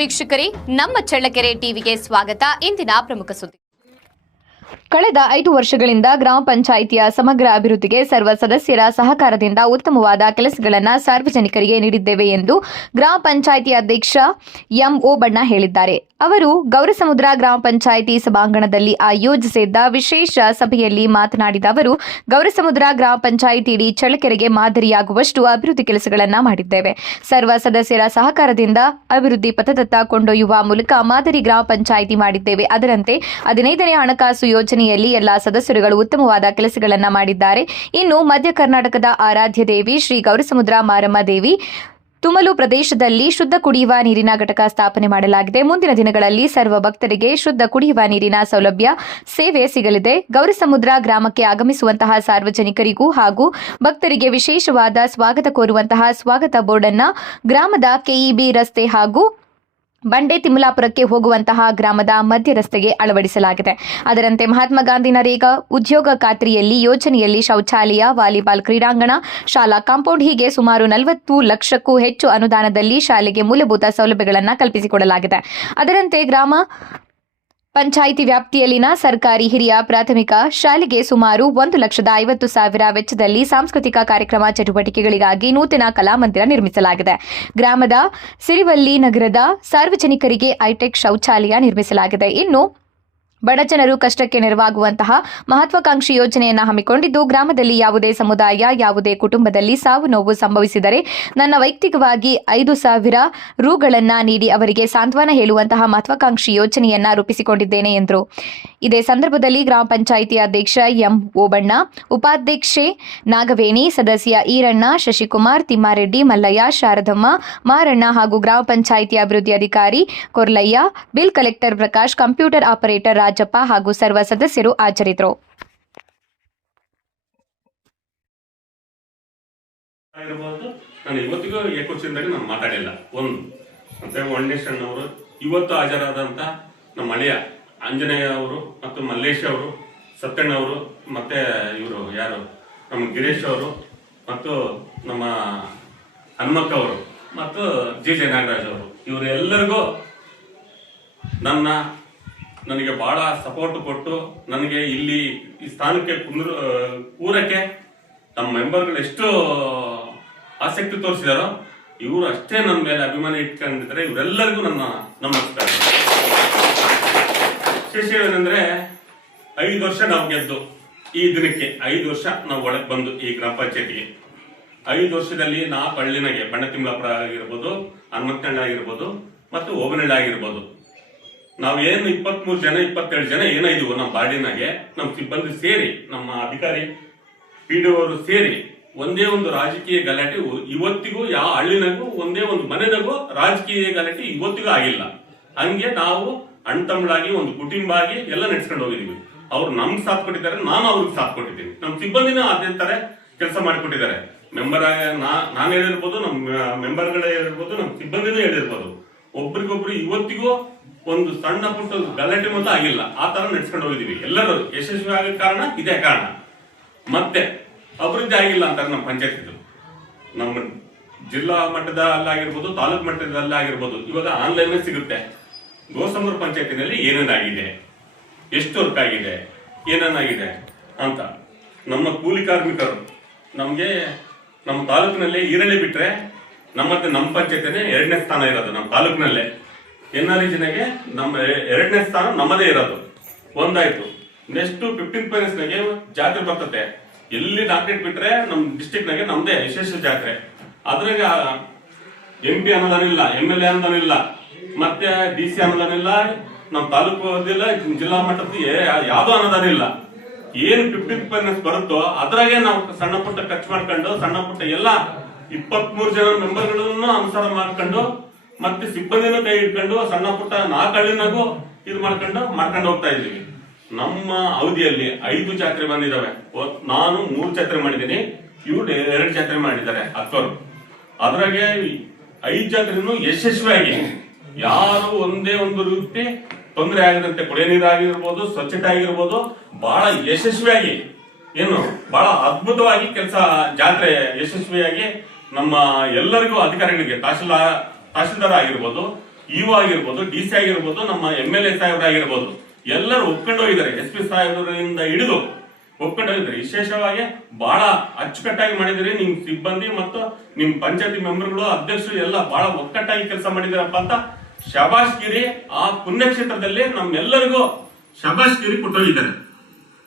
ವೀಕ್ಷಕರೇ, ನಮ್ಮ ಚಳ್ಳಕೆರೆ ಟಿವಿಗೆ ಸ್ವಾಗತ. ಇಂದಿನ ಪ್ರಮುಖ ಸುದ್ದಿ. ಕಳೆದ 5 ವರ್ಷಗಳಿಂದ ಗ್ರಾಮ ಪಂಚಾಯಿತಿಯ ಸಮಗ್ರ ಅಭಿವೃದ್ಧಿಗೆ ಸರ್ವ ಸದಸ್ಯರ ಸಹಕಾರದಿಂದ ಉತ್ತಮವಾದ ಕೆಲಸಗಳನ್ನು ಸಾರ್ವಜನಿಕರಿಗೆ ನೀಡಿದ್ದೇವೆ ಎಂದು ಗ್ರಾಮ ಪಂಚಾಯಿತಿ ಅಧ್ಯಕ್ಷ ಎಂ.ಓ. ಬಣ್ಣ ಹೇಳಿದ್ದಾರೆ. ಅವರು ಗೌರಸಮುದ್ರ ಗ್ರಾಮ ಪಂಚಾಯಿತಿ ಸಭಾಂಗಣದಲ್ಲಿ ಆಯೋಜಿಸಿದ್ದ ವಿಶೇಷ ಸಭೆಯಲ್ಲಿ ಮಾತನಾಡಿದ ಅವರು, ಗೌರಸಮುದ್ರ ಗ್ರಾಮ ಪಂಚಾಯಿತಿ ಇಡೀ ಚಳ್ಳಕೆರೆಗೆ ಮಾದರಿಯಾಗುವಷ್ಟು ಅಭಿವೃದ್ಧಿ ಕೆಲಸಗಳನ್ನು ಮಾಡಿದ್ದೇವೆ. ಸರ್ವ ಸದಸ್ಯರ ಸಹಕಾರದಿಂದ ಅಭಿವೃದ್ಧಿ ಪಥದತ್ತ ಕೊಂಡೊಯ್ಯುವ ಮೂಲಕ ಮಾದರಿ ಗ್ರಾಮ ಪಂಚಾಯಿತಿ ಮಾಡಿದ್ದೇವೆ. ಅದರಂತೆ 15ನೇ ಹಣಕಾಸು ಯೋಜನೆಯಲ್ಲಿ ಎಲ್ಲಾ ಸದಸ್ಯರುಗಳು ಉತ್ತಮವಾದ ಕೆಲಸಗಳನ್ನು ಮಾಡಿದ್ದಾರೆ. ಇನ್ನು ಮಧ್ಯ ಕರ್ನಾಟಕದ ಆರಾಧ್ಯ ದೇವಿ ಶ್ರೀ ಗೌರಸಮುದ್ರ ಮಾರಮ್ಮ ದೇವಿ ತುಮಲು ಪ್ರದೇಶದಲ್ಲಿ ಶುದ್ಧ ಕುಡಿಯುವ ನೀರಿನ ಘಟಕ ಸ್ಥಾಪನೆ ಮಾಡಲಾಗಿದೆ. ಮುಂದಿನ ದಿನಗಳಲ್ಲಿ ಸರ್ವ ಭಕ್ತರಿಗೆ ಶುದ್ಧ ಕುಡಿಯುವ ನೀರಿನ ಸೌಲಭ್ಯ ಸೇವೆ ಸಿಗಲಿದೆ. ಗೌರಸಮುದ್ರ ಗ್ರಾಮಕ್ಕೆ ಆಗಮಿಸುವಂತಹ ಸಾರ್ವಜನಿಕರಿಗೂ ಹಾಗೂ ಭಕ್ತರಿಗೆ ವಿಶೇಷವಾದ ಸ್ವಾಗತ ಕೋರುವಂತಹ ಸ್ವಾಗತ ಬೋರ್ಡ್ ಅನ್ನು ಗ್ರಾಮದ ಕೆಇಬಿ ರಸ್ತೆ ಹಾಗೂ ಬಂಡೆ ತಿಮ್ಮಲಾಪುರಕ್ಕೆ ಹೋಗುವಂತಹ ಗ್ರಾಮದ ಮಧ್ಯ ರಸ್ತೆಗೆ ಅಳವಡಿಸಲಾಗಿದೆ. ಅದರಂತೆ ಮಹಾತ್ಮ ಗಾಂಧಿ ನರೇಗಾ ಉದ್ಯೋಗ ಖಾತ್ರಿಯಲ್ಲಿ ಯೋಜನೆಯಲ್ಲಿ ಶೌಚಾಲಯ, ವಾಲಿಬಾಲ್ ಕ್ರೀಡಾಂಗಣ, ಶಾಲಾ ಕಾಂಪೌಂಡ್ ಹೀಗೆ ಸುಮಾರು 40 ಲಕ್ಷಕ್ಕೂ ಹೆಚ್ಚು ಅನುದಾನದಲ್ಲಿ ಶಾಲೆಗೆ ಮೂಲಭೂತ ಸೌಲಭ್ಯಗಳನ್ನು ಕಲ್ಪಿಸಿಕೊಡಲಾಗಿದೆ. ಅದರಂತೆ ಗ್ರಾಮ ಪಂಚಾಯಿತಿ ವ್ಯಾಪ್ತಿಯಲ್ಲಿನ ಸರ್ಕಾರಿ ಹಿರಿಯ ಪ್ರಾಥಮಿಕ ಶಾಲೆಗೆ ಸುಮಾರು 1,50,000 ವೆಚ್ಚದಲ್ಲಿ ಸಾಂಸ್ಕೃತಿಕ ಕಾರ್ಯಕ್ರಮ ಚಟುವಟಿಕೆಗಳಿಗಾಗಿ ನೂತನ ಕಲಾಮಂದಿರ ನಿರ್ಮಿಸಲಾಗಿದೆ. ಗ್ರಾಮದ ಸಿರಿವಲ್ಲಿ ನಗರದ ಸಾರ್ವಜನಿಕರಿಗೆ ಹೈಟೆಕ್ ಶೌಚಾಲಯ ನಿರ್ಮಿಸಲಾಗಿದೆ. ಇನ್ನು ಬಡಜನರು ಕಷ್ಟಕ್ಕೆ ನೆರವಾಗುವಂತಹ ಮಹತ್ವಾಕಾಂಕ್ಷಿ ಯೋಜನೆಯನ್ನು ಹಮ್ಮಿಕೊಂಡಿದ್ದು, ಗ್ರಾಮದಲ್ಲಿ ಯಾವುದೇ ಸಮುದಾಯ, ಯಾವುದೇ ಕುಟುಂಬದಲ್ಲಿ ಸಾವು ನೋವು ಸಂಭವಿಸಿದರೆ ನನ್ನ ವೈಯಕ್ತಿಕವಾಗಿ 5,000 ರೂಗಳನ್ನು ನೀಡಿ ಅವರಿಗೆ ಸಾಂತ್ವನ ಹೇಳುವಂತಹ ಮಹತ್ವಾಕಾಂಕ್ಷಿ ಯೋಜನೆಯನ್ನು ರೂಪಿಸಿಕೊಂಡಿದ್ದೇನೆ ಎಂದರು. ಇದೇ ಸಂದರ್ಭದಲ್ಲಿ ಗ್ರಾಮ ಪಂಚಾಯಿತಿ ಅಧ್ಯಕ್ಷ ಎಂ.ಓ. ಬಣ್ಣ, ಉಪಾಧ್ಯಕ್ಷೆ ನಾಗವೇಣಿ, ಸದಸ್ಯ ಈರಣ್ಣ, ಶಶಿಕುಮಾರ್, ತಿಮ್ಮಾರೆಡ್ಡಿ, ಮಲ್ಲಯ್ಯ, ಶಾರದಮ್ಮ, ಮಾರಣ್ಣ ಹಾಗೂ ಗ್ರಾಮ ಪಂಚಾಯಿತಿ ಅಭಿವೃದ್ಧಿ ಅಧಿಕಾರಿ Korlayya, bill collector Prakash, computer operator Rajappa ಹಾಗೂ ಸರ್ವ ಸದಸ್ಯರು ಹಾಜರಿದ್ದರು. ನಾನು ಇವತ್ತಿಗೂ ಏಕವಚನದಾಗ ನಾನು ಮಾತಾಡಿಲ್ಲ. ಮತ್ತೆ ಒಣ್ಣೇಶಣ್ಣ ಅವರು ಇವತ್ತು ಹಾಜರಾದಂತ ನಮ್ಮ ಅಳಿಯ ಆಂಜನೇಯ ಅವರು ಮತ್ತು ಮಲ್ಲೇಶ್ ಅವರು, ಸತ್ಯಣ್ಣ ಅವರು, ಮತ್ತೆ ಇವರು ಯಾರು ನಮ್ಮ ಗಿರೀಶ್ ಅವರು ಮತ್ತು ನಮ್ಮ ಹನುಮಕ್ಕ ಅವರು ಮತ್ತು ಜೆ ನಾಗರಾಜ್ ಅವರು, ಇವರೆಲ್ಲರಿಗೂ ನನಗೆ ಬಹಳ ಸಪೋರ್ಟ್ ಕೊಟ್ಟು ನನಗೆ ಇಲ್ಲಿ ಈ ಸ್ಥಾನಕ್ಕೆ ಕೂರಕ್ಕೆ ನಮ್ಮ ಮೆಂಬರ್ಗಳು ಎಷ್ಟು ಆಸಕ್ತಿ ತೋರಿಸಿದಾರೋ ಇವರು ಅಷ್ಟೇ ನನ್ನ ಮೇಲೆ ಅಭಿಮಾನ ಇಟ್ಕೊಂಡಿದ್ದಾರೆ. ಇವರೆಲ್ಲರಿಗೂ ನನ್ನ ನಮಸ್ಕಾರ. ವಿಶೇಷ ಏನಂದ್ರೆ 5 ವರ್ಷ ನಾವು ಗೆದ್ದು ಈ ದಿನಕ್ಕೆ 5 ವರ್ಷ ನಾವು ಒಳಗೆ ಬಂದು ಈ ಗ್ರಾಮ ಪಂಚಾಯತಿಗೆ 5 ವರ್ಷದಲ್ಲಿ 4 ಹಳ್ಳಿನಾಗೆ ಬಂಡೆತಿಮ್ಮಲಾಪುರ ಆಗಿರ್ಬೋದು, ಹನುಮಂತನಹಳ್ಳಿ ಆಗಿರ್ಬೋದು ಮತ್ತು ಓಬನಹಳ್ಳಿ ಆಗಿರ್ಬೋದು, ನಾವೇನು 23 ಜನ 27 ಜನ ಏನಾಯ್ತು ನಮ್ಮ ಬಾಡಿನಾಗೆ ನಮ್ಮ ಸಿಬ್ಬಂದಿ ಸೇರಿ, ನಮ್ಮ ಅಧಿಕಾರಿ ಪಿಡಿಒ ಅವರು ಸೇರಿ ಒಂದೇ ಒಂದು ರಾಜಕೀಯ ಗಲಾಟೆ ಇವತ್ತಿಗೂ ಯಾವ ಹಳ್ಳಿನಾಗೂ ಒಂದೇ ಒಂದು ಮನೆನಾಗೂ ರಾಜಕೀಯ ಗಲಾಟೆ ಇವತ್ತಿಗೂ ಆಗಿಲ್ಲ. ಹಂಗೆ ನಾವು ಅಣ್ತಮ್ಮಳಾಗಿ ಒಂದು ಕುಟುಂಬ ಆಗಿ ಎಲ್ಲ ನಡೆಸ್ಕೊಂಡು ಹೋಗಿದೀವಿ. ಅವ್ರು ನಮ್ಗೆ ಸಾಥ್ ಕೊಟ್ಟಿದ್ದಾರೆ, ನಾನು ಅವ್ರಿಗೆ ಸಾಥ್ ಕೊಟ್ಟಿದ್ದೀನಿ. ನಮ್ಮ ಸಿಬ್ಬಂದಿನ ಅದೇ ತರ ಕೆಲಸ ಮಾಡಿಕೊಟ್ಟಿದ್ದಾರೆ. ಮೆಂಬರ್ ನಾನು ಹೇಳಿರ್ಬೋದು, ನಮ್ಮ ಮೆಂಬರ್ಗಳೇ ಹೇಳಿರ್ಬೋದು, ನಮ್ಮ ಸಿಬ್ಬಂದಿನೂ ಹೇಳಿರ್ಬೋದು. ಒಬ್ರಿಗೊಬ್ರು ಇವತ್ತಿಗೂ ಒಂದು ಸಣ್ಣ ಪುಟ್ಟ ಗಲಾಟೆ ಮೊದಲು ಆಗಿಲ್ಲ. ಆ ತರ ನಡೆಸ್ಕೊಂಡು ಹೋಗಿದೀವಿ. ಎಲ್ಲರೂ ಯಶಸ್ವಿ ಆಗೋ ಕಾರಣ ಇದೇ ಕಾರಣ. ಮತ್ತೆ ಅಭಿವೃದ್ಧಿ ಆಗಿಲ್ಲ ಅಂತಾರೆ ನಮ್ಮ ಪಂಚಾಯತ್. ನಮ್ಮ ಜಿಲ್ಲಾ ಮಟ್ಟದಲ್ಲಾಗಿರ್ಬೋದು, ತಾಲೂಕು ಮಟ್ಟದಲ್ಲಾಗಿರ್ಬೋದು, ಇವಾಗ ಆನ್ಲೈನ್ ಸಿಗುತ್ತೆ. ಗೌರಸಮುದ್ರ ಪಂಚಾಯತಿನಲ್ಲಿ ಏನೇನಾಗಿದೆ, ಎಷ್ಟು ವರ್ಕ್ ಆಗಿದೆ, ಏನೇನಾಗಿದೆ ಅಂತ. ನಮ್ಮ ಕೂಲಿ ಕಾರ್ಮಿಕರು ನಮ್ಗೆ ನಮ್ಮ ತಾಲೂಕಿನಲ್ಲಿ ಈರಳ್ಳಿ ಬಿಟ್ರೆ ನಮ್ಮ ಪಂಚಾಯತಿನೇ 2ನೇ ಸ್ಥಾನ ಇರೋದು. ನಮ್ಮ ತಾಲೂಕಿನಲ್ಲೇ ಎನ್ಆರ್ಇ ಜನಗೆ ನಮ್ಮ 2ನೇ ಸ್ಥಾನ ನಮ್ಮದೇ ಇರೋದು. ಒಂದಾಯ್ತು. ನೆಕ್ಸ್ಟ್ 15th ನಾಗೆ ಜಾತ್ರೆ ಬರ್ತದೆ. ಎಲ್ಲಿ ಡಾಕ್ಟರೇಟ್ ಬಿಟ್ರೆ ನಮ್ಮ ಡಿಸ್ಟ್ರಿಕ್ಟ್ ನಾಗೆ ನಮ್ದೇ ವಿಶೇಷ ಜಾತ್ರೆ. ಅದ್ರಾಗ MP ಅನುದಾನ ಇಲ್ಲ, MLA ಅನುದಾನ ಇಲ್ಲ, ಮತ್ತೆ DC ಅನುದಾನ ಇಲ್ಲ, ನಮ್ಮ ತಾಲೂಕು ಇಲ್ಲ, ಜಿಲ್ಲಾ ಮಟ್ಟದ ಯಾವ್ದೋ ಅನುದಾನ ಇಲ್ಲ. ಏನು 15th ಬರುತ್ತೋ ಅದ್ರಾಗೆ ನಾವು ಸಣ್ಣ ಪುಟ್ಟ ಖರ್ಚು ಮಾಡ್ಕೊಂಡು ಸಣ್ಣ ಪುಟ್ಟ ಎಲ್ಲ 23 ಜನ ಮೆಂಬರ್ಗಳನ್ನು ಅನುಸಾರ ಮಾಡ್ಕೊಂಡು ಮತ್ತೆ ಸಿಬ್ಬಂದಿನೂ ಕೈ ಇಟ್ಕೊಂಡು ಸಣ್ಣ ಪುಟ್ಟ 4 ಹಳ್ಳಿನಾಗೂ ಇದು ಮಾಡ್ಕೊಂಡು ಹೋಗ್ತಾ ಇದ್ದೀವಿ. ನಮ್ಮ ಅವಧಿಯಲ್ಲಿ 5 ಜಾತ್ರೆ ಬಂದಿದ್ದಾವೆ. ನಾನು 3 ಜಾತ್ರೆ ಮಾಡಿದ್ದೀನಿ, ಇವ್ರು 2 ಜಾತ್ರೆ ಮಾಡಿದ್ದಾರೆ ಅಕ್ಕವರು. ಅದ್ರಾಗೆ 5 ಜಾತ್ರೆನೂ ಯಶಸ್ವಿಯಾಗಿ ಯಾರು ಒಂದೇ ಒಂದು ರೀತಿ ತೊಂದರೆ ಆಗದಂತೆ ಕುಡಿಯ ನೀರಾಗಿರ್ಬೋದು, ಸ್ವಚ್ಛತೆ ಆಗಿರ್ಬೋದು, ಬಹಳ ಯಶಸ್ವಿಯಾಗಿ ಬಹಳ ಅದ್ಭುತವಾಗಿ ಕೆಲಸ ಜಾತ್ರೆ ಯಶಸ್ವಿಯಾಗಿ ನಮ್ಮ ಎಲ್ಲರಿಗೂ ಅಧಿಕಾರಿಗಳಿಗೆ ತಹಶೀಲ್ದಾರ್ ಆಗಿರ್ಬೋದು, ಇಒ ಆಗಿರ್ಬೋದು, DC ಆಗಿರ್ಬೋದು, ನಮ್ಮ MLA ಸಾಹೇಬರಾಗಿರ್ಬೋದು, ಎಲ್ಲರೂ ಒಪ್ಕೊಂಡು ಹೋಗಿದ್ದಾರೆ. SP ಸಾಹೇಬರಿಂದ ಹಿಡಿದು ಒಪ್ಕೊಂಡು ಹೋಗಿದ್ದಾರೆ. ವಿಶೇಷವಾಗಿ ಬಹಳ ಅಚ್ಚುಕಟ್ಟಾಗಿ ಮಾಡಿದಿರಿ. ನಿಮ್ ಸಿಬ್ಬಂದಿ ಮತ್ತು ನಿಮ್ ಪಂಚಾಯತಿ ಮೆಂಬರ್ಗಳು, ಅಧ್ಯಕ್ಷರು ಎಲ್ಲ ಬಹಳ ಒಕ್ಕಟ್ಟಾಗಿ ಕೆಲಸ ಮಾಡಿದಿರಪ್ಪ ಅಂತ ಶಬಾಷ್ಗಿರಿ ಆ ಪುಣ್ಯಕ್ಷೇತ್ರದಲ್ಲಿ ನಮ್ಮೆಲ್ಲರಿಗೂ ಶಬಾಷ್ಗಿರಿ ಕೊಟ್ಟೋಗಿದ್ದಾರೆ.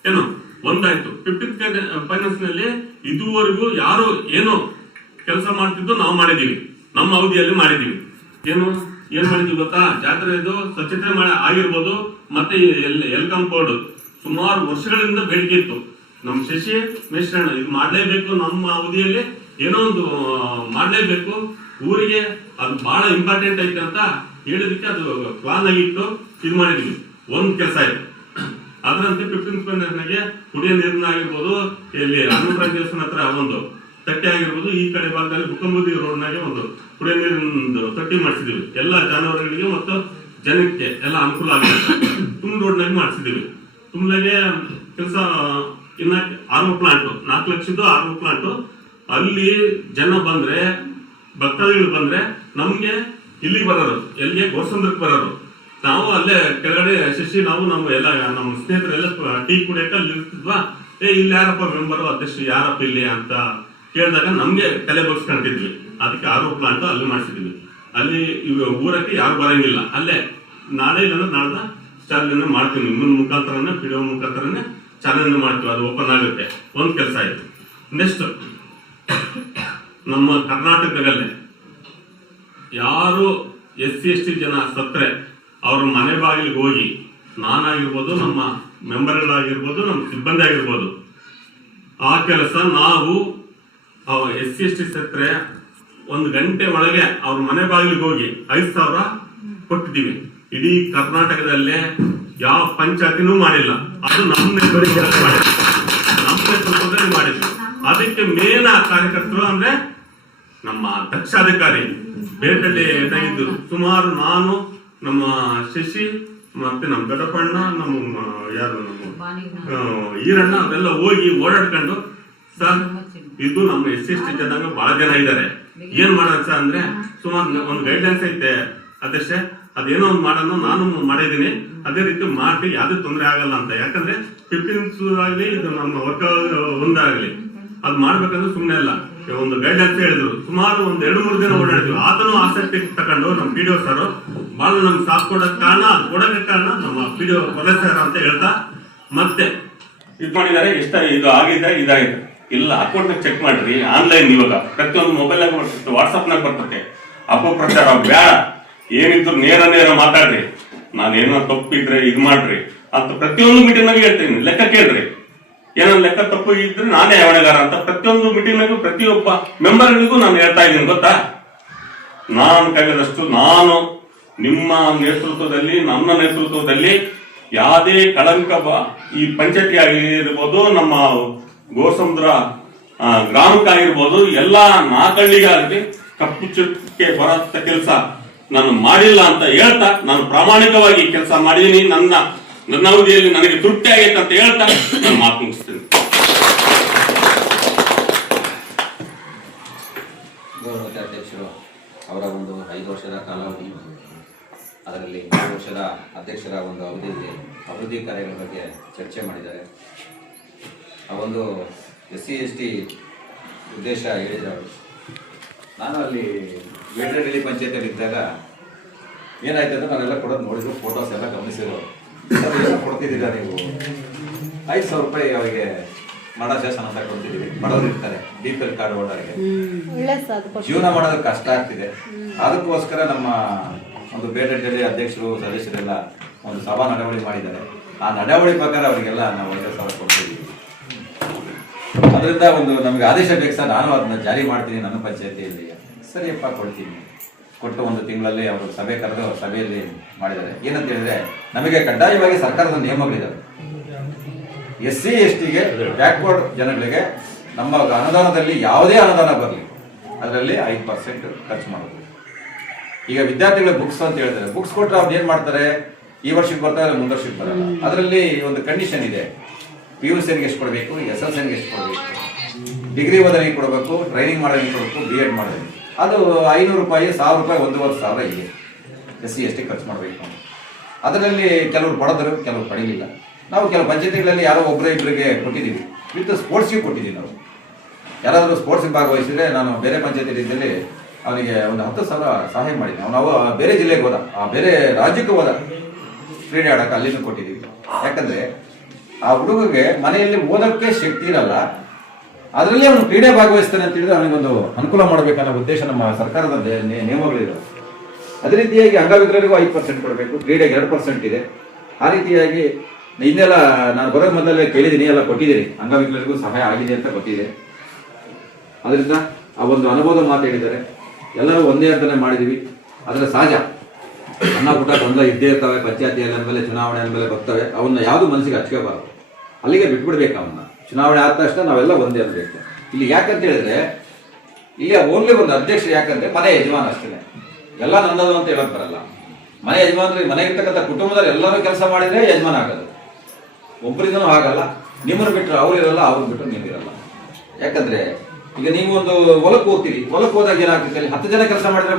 ಏನು ಒಂದಾಯ್ತು. 15th ಫೈನಾನ್ಸ್ ನಲ್ಲಿ ಇದುವರೆಗೂ ಯಾರು ಏನು ಕೆಲಸ ಮಾಡ್ತಿದ್ದು ನಾವು ಮಾಡಿದೀವಿ, ನಮ್ಮ ಅವಧಿಯಲ್ಲಿ ಮಾಡಿದೀವಿ. ಏನ್ ಮಾಡಿದ್ವಿ ಗೊತ್ತಾ? ಜಾತ್ರೆ ಸ್ವಚ್ಛತೆ ಆಗಿರ್ಬೋದು, ಮತ್ತೆ ಎಲ್ ಕಾಂಪೌಂಡ್ ಸುಮಾರು ವರ್ಷಗಳಿಂದ ಬೇಡಿಕೆ ಇತ್ತು. ನಮ್ ಶಶಿ ಮಿಶ್ರಣ ಇದು ಮಾಡ್ಲೇಬೇಕು, ನಮ್ಮ ಅವಧಿಯಲ್ಲಿ ಏನೋ ಒಂದು ಮಾಡ್ಲೇಬೇಕು, ಊರಿಗೆ ಅದು ಬಹಳ ಇಂಪಾರ್ಟೆಂಟ್ ಐತೆ ಅಂತ ಹೇಳಿದಕ್ಕೆ ಅದು ಪ್ಲಾನ್ ಆಗಿತ್ತು. ಇದು ಮಾಡಿದ್ವಿ, ಒಂದ್ ಕೆಲಸ ಆಯ್ತು. ಅದರಂತೆ 15th ಫೈನಾನ್ಸ್ನಾಗೆ ಕುಡಿಯೋ ನೀರಿನ ಆಗಿರ್ಬೋದು, ಇಲ್ಲಿ ಹನುಮಂತರಾಯ ದೇವಸ್ಥಾನ ಹತ್ರ ಒಂದು ತಟ್ಟೆ ಆಗಿರ್ಬೋದು, ಈ ಕಡೆ ಭಾಗದಲ್ಲಿ ಬುಕ್ಕಂಬುದಿ ರೋಡ್ನಾಗೆ ಒಂದು ಕುಡಿಯೋ ನೀರಿನ ತೊಟ್ಟಿ ಮಾಡಿಸಿದೀವಿ. ಎಲ್ಲ ಜಾನುವಾರುಗಳಿಗೆ ಮತ್ತು ಜನಕ್ಕೆ ಎಲ್ಲ ಅನುಕೂಲ ಆಗಿದೆ. ತುಂಬ ರೋಡ್ನಾಗೆ ಮಾಡಿಸಿದೀವಿ. ತುಂಬಾಗೆ ಕೆಲಸ ಇನ್ನ ಆರ್ಮೋ ಪ್ಲಾಂಟ್ 4 ಲಕ್ಷದ್ದು ಆರ್ಮೋ ಪ್ಲಾಂಟ್. ಅಲ್ಲಿ ಜನ ಬಂದ್ರೆ, ಭಕ್ತಾದಿಗಳು ಬಂದ್ರೆ ನಮ್ಗೆ ಇಲ್ಲಿಗೆ ಬರೋರು, ಎಲ್ಲಿಗೆ ಗೋಸಂದ್ರಕ್ಕೆ ಬರೋರು. ನಾವು ಅಲ್ಲೇ ಕೆಳಗಡೆ ಶಶಿ ನಾವು ನಮ್ಮ ಸ್ನೇಹಿತರೆಲ್ಲ ಟೀ ಕುಡಿಯಕ್ಕೆ ಅಲ್ಲಿ ಇರ್ತಿದ್ವಾ. ಇಲ್ಲಿ ಯಾರಪ್ಪ ಮೆಂಬರು, ಅಧ್ಯಕ್ಷರು ಯಾರಪ್ಪ ಇಲ್ಲಿ ಅಂತ ಕೇಳಿದಾಗ ನಮ್ಗೆ ತಲೆ ಬಗ್ಸ್ಕೊಂತಿದ್ವಿ. ಅದಕ್ಕೆ ಆರ್ಮೋ ಪ್ಲಾಂಟ್ ಅಲ್ಲಿ ಮಾಡಿಸಿದ್ವಿ. ಅಲ್ಲಿ ಊರಕ್ಕೆ ಯಾರು ಬರಂಗಿಲ್ಲ. ಅಲ್ಲೇ ನಾಳೆ ಇಲ್ಲಾಂದ್ರೆ ನಾಳ್ದ ಚಾಲನೆ ಮಾಡ್ತೀವಿ. ನಿಮ್ಮ ಮುಖಾಂತರನೇ, PDO ಮುಖಾಂತರನೇ ಚಾಲನೆ ಮಾಡ್ತೀವಿ. ಅದು ಓಪನ್ ಆಗುತ್ತೆ. ಒಂದ್ ಕೆಲಸ ಆಯ್ತು. ನೆಕ್ಸ್ಟ್ ನಮ್ಮ ಕರ್ನಾಟಕದಲ್ಲೇ ಯಾರು SC ST ಜನ ಸತ್ರೆ ಅವ್ರ ಮನೆ ಬಾಗಿಲಿಗೆ ಹೋಗಿ, ನಾನಾಗಿರ್ಬೋದು, ನಮ್ಮ ಮೆಂಬರ್ಗಳಾಗಿರ್ಬೋದು, ನಮ್ಮ ಸಿಬ್ಬಂದಿ ಆಗಿರ್ಬೋದು, ಆ ಕೆಲಸ ನಾವು SC ST ಸತ್ರೆ 1 ಗಂಟೆ ಒಳಗೆ ಅವ್ರ ಮನೆ ಬಾಗಿಲಿಗೆ ಹೋಗಿ 5,000 ಕೊಟ್ಟಿದ್ದೀವಿ. ಇಡೀ ಕರ್ನಾಟಕದಲ್ಲೇ ಯಾವ ಪಂಚಾಯತಿನೂ ಮಾಡಿಲ್ಲ. ಅದು ನಮ್ಮ ನೇತೃತ್ವದಲ್ಲಿ ಮಾಡಿದ್ವಿ. ಅದಕ್ಕೆ ಮೇನ್ ಕಾರ್ಯಕರ್ತರು ಅಂದ್ರೆ ನಮ್ಮ ದಕ್ಷ ಅಧಿಕಾರಿ ಬೇಟಲ್ಲಿ ಇದ್ರು. ಸುಮಾರು ನಾನು, ನಮ್ಮ ಶಶಿ, ಮತ್ತೆ ನಮ್ಮ ದೊಡ್ಡಪ್ಪಣ್ಣ, ನಮ್ಮ ಯಾರು ನಮ್ಮ ಈರಣ್ಣ, ಅವೆಲ್ಲ ಹೋಗಿ ಓಡಾಡ್ಕೊಂಡು, ಸರ್ ಇದು ನಮ್ಮ SC ST ಜನಾಂಗ ಬಹಳ ಜನ ಇದ್ದಾರೆ, ಏನ್ ಮಾಡೋಣ ಸರ್ ಅಂದ್ರೆ, ಸುಮಾರು ಒಂದು ಗೈಡ್ಲೈನ್ಸ್ ಐತೆ ಅಧ್ಯಕ್ಷ, ಅದೇನೋ ಒಂದು ಮಾಡೋಣ, ನಾನು ಮಾಡಿದೀನಿ, ಅದೇ ರೀತಿ ಮಾಡಿ ಯಾವ್ದು ತೊಂದರೆ ಆಗಲ್ಲ ಅಂತ. ಯಾಕಂದ್ರೆ 15th ಆಗ್ಲಿ, ಇದು ನಮ್ಮ ವರ್ಕ್ ಒಂದಾಗ್ಲಿ, ಅದ್ ಮಾಡ್ಬೇಕಂದ್ರೆ ಸುಮ್ನೆ ಅಲ್ಲ. ಒಂದು ಗೈಡ್ಲೈನ್ಸ್ ಹೇಳಿದ್ರು. ಸುಮಾರು 2-3 ದಿನ ಓಡಾಡಿದ್ವಿ. ಆತನು ಆಸಕ್ತಿ ತಕೊಂಡು ನಮ್ಮ PDO ಸರ್ ಬಹಳ ನಮ್ಗೆ ಸಾಥ್ ಕೊಡೋಕ್ ಕಾರಣ, ಅದು ಕೊಡೋಕೆ ಕಾರಣ ನಮ್ಮ PDO ಸರ್ ಅಂತ ಹೇಳ್ತಾ ಮತ್ತೆ ಇದು ಮಾಡಿದ್ದಾರೆ. ಇದು ಆಗಿದೆ, ಇದಾಗಿದೆ, ಇಲ್ಲ ಅಕೌಂಟ್ ಚೆಕ್ ಮಾಡ್ರಿ. ಆನ್ಲೈನ್ ಇವಾಗ ಪ್ರತಿಯೊಂದು ಮೊಬೈಲ್ ಆಗಿ ಬರ್ತದೆ, ವಾಟ್ಸ್ಆಪ್ನಾಗ ಬರ್ತದೆ. ಅಪಪ್ರಚಾರ ಬೇಡ, ಏನಿದ್ರು ನೇರ ಮಾತಾಡ್ರಿ. ನಾನೇನೋ ತಪ್ಪಿದ್ರೆ ಇದು ಮಾಡ್ರಿ ಅಂತ ಪ್ರತಿಯೊಂದು ಮೀಟಿಂಗ್ ಹೇಳ್ತೀನಿ. ಲೆಕ್ಕ ಕೇಳ್ರಿ, ಏನೋ ಲೆಕ್ಕ ತಪ್ಪು ಇದ್ರೆ ನಾನೇ ಹೊಣೆಗಾರ ಅಂತ ಪ್ರತಿಯೊಂದು ಮೀಟಿಂಗ್ ಪ್ರತಿಯೊಬ್ಬ ಮೆಂಬರ್ಗಳಿಗೂ ನಾನು ಹೇಳ್ತಾ ಇದ್ದೀನಿ. ಗೊತ್ತಾ, ನಾನು ಕೈಲಾದಷ್ಟು ನಾನು ನಿಮ್ಮ ನೇತೃತ್ವದಲ್ಲಿ, ನನ್ನ ನೇತೃತ್ವದಲ್ಲಿ ಯಾವುದೇ ಕಳಂಕ ಈ ಪಂಚಾಯತಿ ಆಗಿರ್ಬೋದು, ನಮ್ಮ ಗೋಸಮುದ್ರ ಗ್ರಾಮಕ್ಕಾಗಿರ್ಬೋದು, ಎಲ್ಲಾ 4 ಹಳ್ಳಿಗಾಗಲಿ ಕಪ್ಪು ಚುಕ್ಕೆ ಬರತ್ತ ಕೆಲಸ ನಾನು ಮಾಡಿಲ್ಲ ಅಂತ ಹೇಳ್ತಾ, ನಾನು ಪ್ರಾಮಾಣಿಕವಾಗಿ ಕೆಲಸ ಮಾಡಿದೀನಿ. ನನ್ನ ಅವಧಿಯಲ್ಲಿ ನನಗೆ ತೃಪ್ತಿ ಆಗೈತೆ ಅಂತ ಹೇಳ್ತಾ ನಾನು ಮಾತು ಮುಗಿಸ್ತೇನೆ. ಗೌರವ ಅಧ್ಯಕ್ಷರು ಅವರ ಒಂದು 5 ವರ್ಷದ ಕಾಲಾವಧಿ, ಅದರಲ್ಲಿ 3 ವರ್ಷದ ಅಧ್ಯಕ್ಷರ ಒಂದು ಅವಧಿಯಲ್ಲಿ ಅಭಿವೃದ್ಧಿ ಕಾರ್ಯಗಳ ಬಗ್ಗೆ ಚರ್ಚೆ ಮಾಡಿದ್ದಾರೆ. ಆ ಒಂದು SC ST ಉದ್ದೇಶ ಹೇಳಿದರು. ನಾನು ಅಲ್ಲಿ ಬೇಟರಹಳ್ಳಿ ಪಂಚಾಯತಿಯಲ್ಲಿ ಇದ್ದಾಗ ಏನಾಯ್ತು ಅಂದ್ರೆ ನಾನೆಲ್ಲ ಕೊಡೋದು ನೋಡಿದ್ರು, ಫೋಟೋಸ್ ಎಲ್ಲ ಗಮನಿಸಿದ್ರು. ಸರ್ ಏನೋ ಕೊಡ್ತಿದ್ದೀರಾ ನೀವು? 5,000 ರೂಪಾಯಿ ಅವರಿಗೆ ಮರಣಾಶಾಸನ ಅಂತ ಕೊಡ್ತಿದ್ದೀವಿ. ಬಡವರು ಇರ್ತಾರೆ, BPL ಕಾರ್ಡ್ ಹೋಲ್ಡರ್ಗೆ ಜೀವನ ಮಾಡೋದಕ್ಕೆ ಕಷ್ಟ ಆಗ್ತಿದೆ. ಅದಕ್ಕೋಸ್ಕರ ನಮ್ಮ ಒಂದು ಬೇಟರಹಳ್ಳಿ ಅಧ್ಯಕ್ಷರು, ಸದಸ್ಯರೆಲ್ಲ ಒಂದು ಸಭಾ ನಡವಳಿ ಮಾಡಿದ್ದಾರೆ. ಆ ನಡವಳಿ ಪ್ರಕಾರ ಅವರಿಗೆಲ್ಲ ನಾವು 5,000 ಕೊಡ್ತಿದ್ದೀವಿ. ಅದರಿಂದ ಒಂದು ನಮಗೆ ಆದೇಶ ಬೇಕು ಸರ್, ನಾನು ಅದನ್ನ ಜಾರಿ ಮಾಡ್ತೀನಿ ನನ್ನ ಪಂಚಾಯತಿಯಲ್ಲಿ. ಸರಿಯಪ್ಪ ಕೊಡ್ತೀನಿ. ಕೊಟ್ಟು 1 ತಿಂಗಳಲ್ಲಿ ಅವರು ಸಭೆ ಕರೆದು ಸಭೆಯಲ್ಲಿ ಮಾಡಿದ್ದಾರೆ. ಏನಂತ ಹೇಳಿದ್ರೆ, ನಮಗೆ ಕಡ್ಡಾಯವಾಗಿ ಸರ್ಕಾರದ ನಿಯಮಗಳಿದ್ದಾವೆ. SC STಗೆ ಬ್ಯಾಕ್ವರ್ಡ್ ಜನಗಳಿಗೆ ನಮ್ಮ ಅನುದಾನದಲ್ಲಿ ಯಾವುದೇ ಅನುದಾನ ಬರಲಿ ಅದರಲ್ಲಿ 5% ಖರ್ಚು ಮಾಡೋದು. ಈಗ ವಿದ್ಯಾರ್ಥಿಗಳ ಬುಕ್ಸ್ ಅಂತ ಹೇಳಿದ್ರೆ, ಬುಕ್ಸ್ ಕೊಟ್ಟರೆ ಅವ್ರು ಏನ್ ಮಾಡ್ತಾರೆ, ಈ ವರ್ಷಕ್ಕೆ ಬರ್ತಾರೆ, ಮುಂದೆ ವರ್ಷಕ್ಕೆ ಬರಲ್ಲ. ಅದರಲ್ಲಿ ಒಂದು ಕಂಡೀಷನ್ ಇದೆ. PUCಗೆ ಎಷ್ಟು ಕೊಡಬೇಕು, SSLಗೆ ಎಷ್ಟು ಕೊಡಬೇಕು, ಡಿಗ್ರಿ ಓದೋರಿಗೆ ಕೊಡಬೇಕು, ಟ್ರೈನಿಂಗ್ ಮಾಡೋರಿಗೆ ಕೊಡಬೇಕು, B.Ed ಮಾಡೋರಿಗೆ. ಅದು 500 ರೂಪಾಯಿ, 1,000 ರೂಪಾಯಿ, 1,500 ಇದೆ. SC ST ಖರ್ಚು ಮಾಡಬೇಕು. ಅದರಲ್ಲಿ ಕೆಲವರು ಪಡೆದರು, ಕೆಲವರು ಪಡೀಲಿಲ್ಲ. ನಾವು ಕೆಲವು ಪಂಚಾಯತಿಗಳಲ್ಲಿ ಯಾರೋ ಒಬ್ಬರು ಇಬ್ಬರಿಗೆ ಕೊಟ್ಟಿದ್ದೀವಿ, ವಿತ್ ಸ್ಪೋರ್ಟ್ಸ್ಗೆ ಕೊಟ್ಟಿದ್ದೀವಿ. ನಾವು ಯಾರಾದರೂ ಸ್ಪೋರ್ಟ್ಸ್ಗೆ ಭಾಗವಹಿಸಿದ್ರೆ ನಾನು ಬೇರೆ ಪಂಚಾಯತಿ ರೀತಿಯಲ್ಲಿ ಅವನಿಗೆ ಒಂದು 10,000 ಸಹಾಯ ಮಾಡಿದ್ದೀನಿ. ನಾವು ಬೇರೆ ಜಿಲ್ಲೆಗೆ ಹೋದ, ಬೇರೆ ರಾಜ್ಯಕ್ಕೆ ಹೋದ ಕ್ರೀಡೆ ಆಡೋಕೆ, ಅಲ್ಲಿನೂ ಕೊಟ್ಟಿದ್ದೀವಿ. ಯಾಕಂದರೆ ಆ ಹುಡುಗಗೆ ಮನೆಯಲ್ಲಿ ಓದೋಕ್ಕೆ ಶಕ್ತಿ ಇರಲ್ಲ, ಅದರಲ್ಲಿ ಅವನು ಕ್ರೀಡೆ ಭಾಗವಹಿಸ್ತಾನೆ ಅಂತ ಹೇಳಿದ್ರೆ ಅವನಿಗೊಂದು ಅನುಕೂಲ ಮಾಡಬೇಕನ್ನೋ ಉದ್ದೇಶ ನಮ್ಮ ಸರ್ಕಾರದ ನಿಯಮಗಳಿದೆ. ಅದೇ ರೀತಿಯಾಗಿ ಅಂಗವಿಕಲರಿಗೂ 5% ಕೊಡಬೇಕು, ಕ್ರೀಡೆಗೆ 2% ಇದೆ. ಆ ರೀತಿಯಾಗಿ ಇನ್ನೆಲ್ಲ ನಾನು ಬರೋ ಮೊದಲೇ ಕೇಳಿದ್ದೀನಿ, ಎಲ್ಲ ಕೊಟ್ಟಿದ್ದೀರಿ, ಅಂಗವಿಕಲರಿಗೂ ಸಹಾಯ ಆಗಿದೆ ಅಂತ ಗೊತ್ತಿದೆ. ಅದರಿಂದ ಆ ಒಂದು ಅನುಭವದ ಮಾತು ಹೇಳಿದ್ದಾರೆ. ಎಲ್ಲರೂ ಒಂದೇ ಅರ್ಥನೆ ಮಾಡಿದ್ದೀವಿ. ಅದರ ಸಹಜ ಸಣ್ಣ ಪುಟ್ಟ ತೊಂದರೆ ಇದ್ದೇ ಇರ್ತವೆ, ಪಂಚಾಯತಿ ಅಂದಮೇಲೆ ಚುನಾವಣೆ ಅಂದಮೇಲೆ ಬರ್ತವೆ. ಅವನ್ನ ಯಾವುದು ಮನಸ್ಸಿಗೆ ಹಚ್ಕೋಬಾರದು, ಅಲ್ಲಿಗೆ ಬಿಟ್ಬಿಡ್ಬೇಕು. ಅವನ್ನ ಚುನಾವಣೆ ಆದ ತಕ್ಷಣ ನಾವೆಲ್ಲ ಒಂದೇ ಅನ್ಬೇಕು. ಇಲ್ಲಿ ಯಾಕಂತ ಹೇಳಿದ್ರೆ ಇಲ್ಲಿ ಓನ್ಲಿ ಒಂದು ಅಧ್ಯಕ್ಷ, ಯಾಕಂದ್ರೆ ಮನೆ ಯಜಮಾನ ಅಷ್ಟೇ, ಎಲ್ಲ ನನ್ನದು ಅಂತ ಹೇಳಕ್ ಬರಲ್ಲ. ಮನೆ ಯಜಮಾನ್ರಿ, ಮನೆ ಇರ್ತಕ್ಕಂಥ ಕುಟುಂಬದಲ್ಲಿ ಎಲ್ಲರೂ ಕೆಲಸ ಮಾಡಿದ್ರೆ ಯಜಮಾನ ಆಗೋದು, ಒಬ್ಬರಿಂದನೂ ಆಗಲ್ಲ. ನಿಮ್ಮನ್ನು ಬಿಟ್ಟರೆ ಅವ್ರಿರಲ್ಲ, ಅವ್ರನ್ನ ಬಿಟ್ಟರೆ ನೀವಿರಲ್ಲ. ಯಾಕಂದ್ರೆ ಈಗ ನೀವು ಒಂದು ಹೊಲಕ್ಕೆ ಹೋಗ್ತೀರಿ, ಹೊಲಕ್ಕೆ ಹೋದಾಗ ಏನಾಗ್ತದೆ, 10 ಜನ ಕೆಲಸ ಮಾಡಿದ್ರೆ